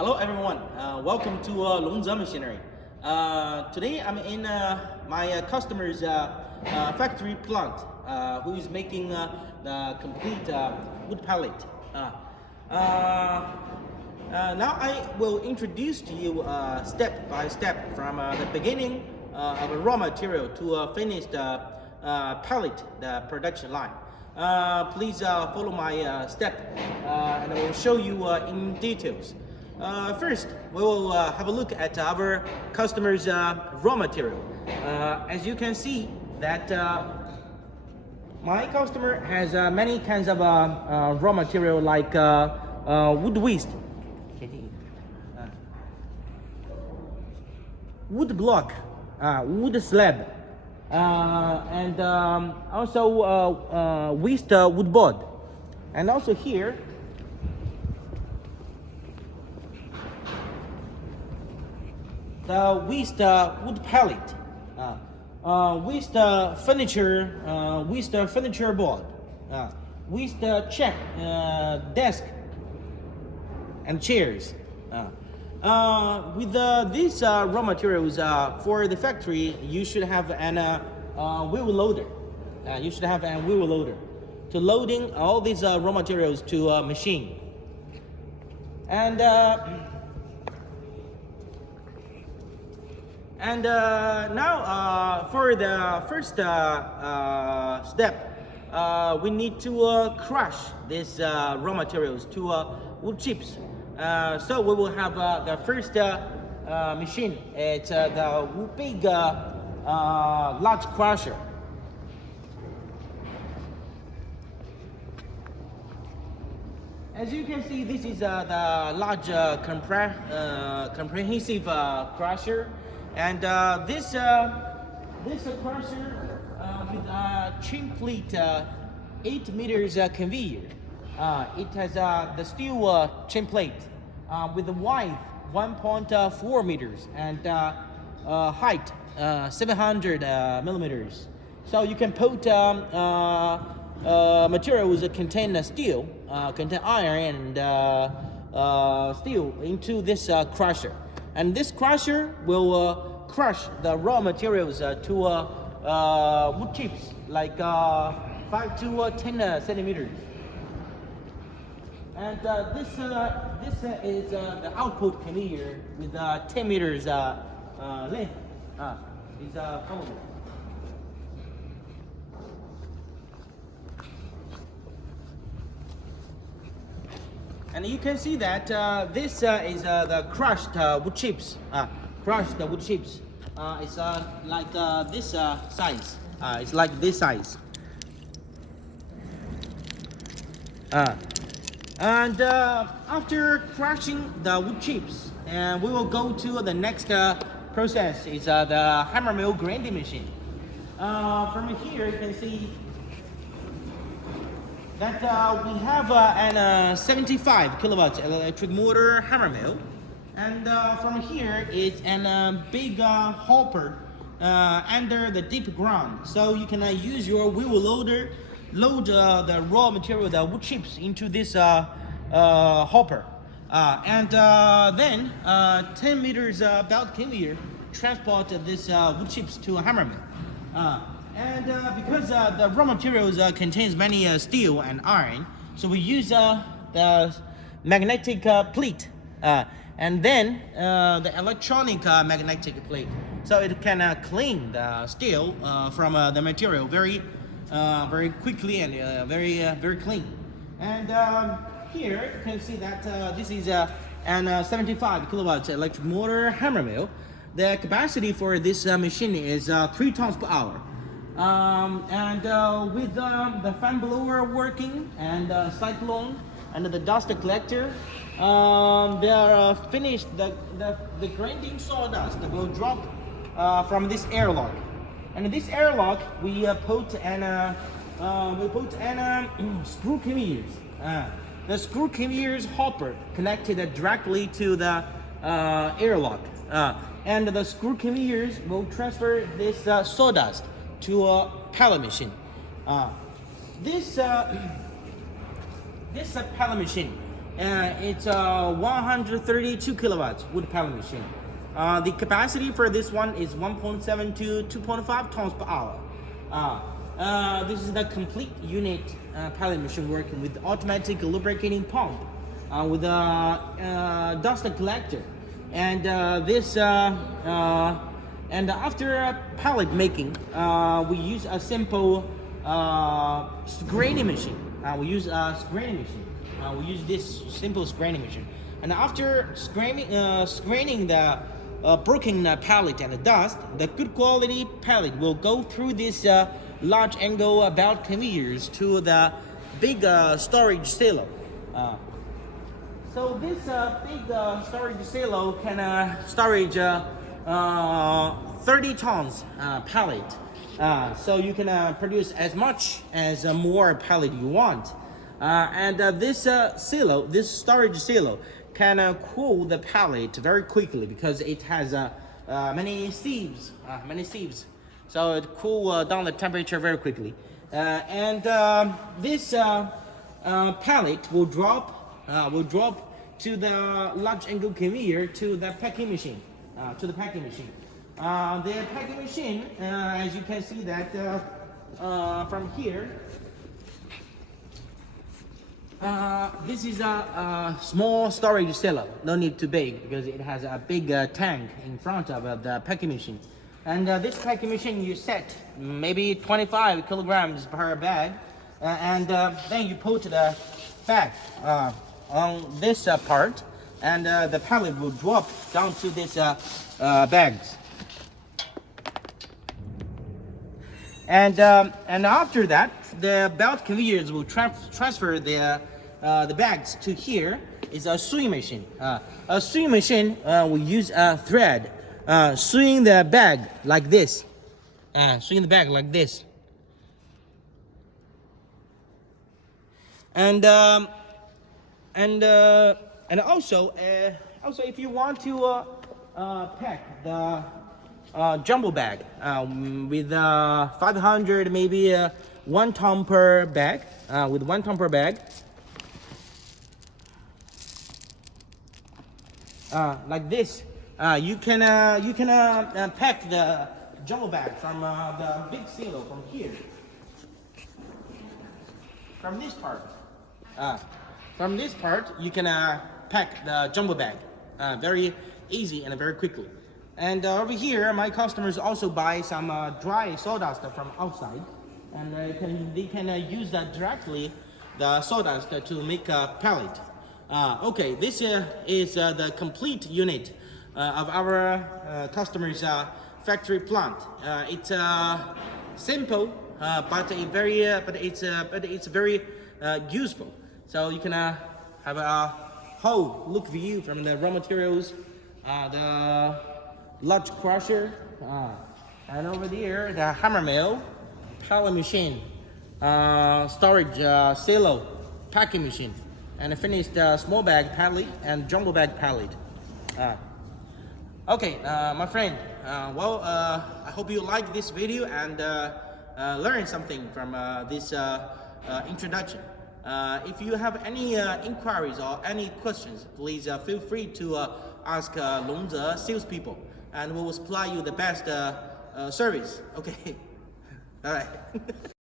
Hello everyone, welcome to Longzhe Machinery. Today I'm in my customer's factory plant who is making the complete wood pallet. Now I will introduce to you step by step from the beginning of a raw material to a finished pallet, the production line. Please follow my step and I will show you in details. First, we will have a look at our customer's raw material. As you can see that my customer has many kinds of raw material like wood waste, wood block, wood slab, and also waste wood board. And also here, the waste wood pallet, waste furniture, waste furniture board, waste check desk and chairs. With these raw materials for the factory, you should have an wheel loader. You should have a wheel loader to loading all these raw materials to a machine. And now for the first step, we need to crush these raw materials to wood chips. So we will have the first machine. It's the big large crusher. As you can see, this is the large comprehensive crusher. And this crusher with a chain plate 8 meters conveyor. It has the steel chain plate with a width 1.4 meters and height 700 millimeters. So you can put materials that contain steel, contain iron and steel into this crusher. And this crusher will crush the raw materials to wood chips like 5 to 10 centimeters. And this is the output conveyor with 10 meters length. Is follow me. And you can see that this is the crushed wood chips. Crushed wood chips. It's like this size. It's like this size. And after crushing the wood chips, and we will go to the next process. Is the hammer mill grinding machine. From here you can see that we have an 75 kilowatt electric motor hammer mill, and from here it's an big hopper under the deep ground, so you can use your wheel loader, load the raw material, the wood chips, into this hopper, and then 10 meters belt conveyor transport this wood chips to a hammer mill. And because the raw materials contains many steel and iron, so we use the magnetic plate and then the electronic magnetic plate, so it can clean the steel from the material very quickly and very clean. And here you can see that this is an 75 kilowatts electric motor hammer mill. The capacity for this machine is 3 tons per hour. And with the fan blower working and cyclone and the dust collector, they are finished. The grinding sawdust will drop from this airlock, and this airlock we put an screw conveyors. The screw conveyors hopper connected directly to the airlock, and the screw conveyors will transfer this sawdust to a pallet machine. This pallet machine It's a 132 kilowatts wood pellet machine. The capacity for this one is 1.7 to 2.5 tons per hour. This is the complete unit pellet machine working with automatic lubricating pump, with a dust collector, and after pellet making, we use a simple screening machine. We use this simple screening machine, and after screening the broken pellet and the dust, the good quality pellet will go through this large angle belt conveyors to the big storage silo. So this big storage silo can storage 30 tons pellet. So you can produce as much as more pellet you want. This storage silo can cool the pellet very quickly because it has many sieves. So it cool down the temperature very quickly. This pellet will drop to the large angle conveyor to the packing machine. The packing machine, as you can see that from here, this is a small storage silo. No need to big because it has a big tank in front of the packing machine. And this packing machine you set maybe 25 kilograms per bag, and then you put the bag on this part, and the pellet will drop down to this bags. And after that, the belt conveyors will transfer the bags to here. Is a sewing machine. A sewing machine will use a thread, sewing the bag like this. And also if you want to pack the jumbo bag with 500, maybe 1 ton per bag, with 1 ton per bag, like this, you can pack the jumbo bag from the big silo from here, from this part. From this part, you can pack the jumbo bag very easy and very quickly. And over here, my customers also buy some dry sawdust from outside, and they can use that directly, the sawdust, to make a pellet. Okay, this is the complete unit of our customers' factory plant. It's simple, but it's very useful. So you can have a whole look view from the raw materials, the large crusher, and over there the hammer mill, pellet machine, storage silo, packing machine, and finished small bag pellet and jumbo bag pellet. Okay, my friend, I hope you like this video and learn something from this introduction. If you have any inquiries or any questions, please feel free to ask Longze salespeople, and we will supply you the best service. Okay, all right.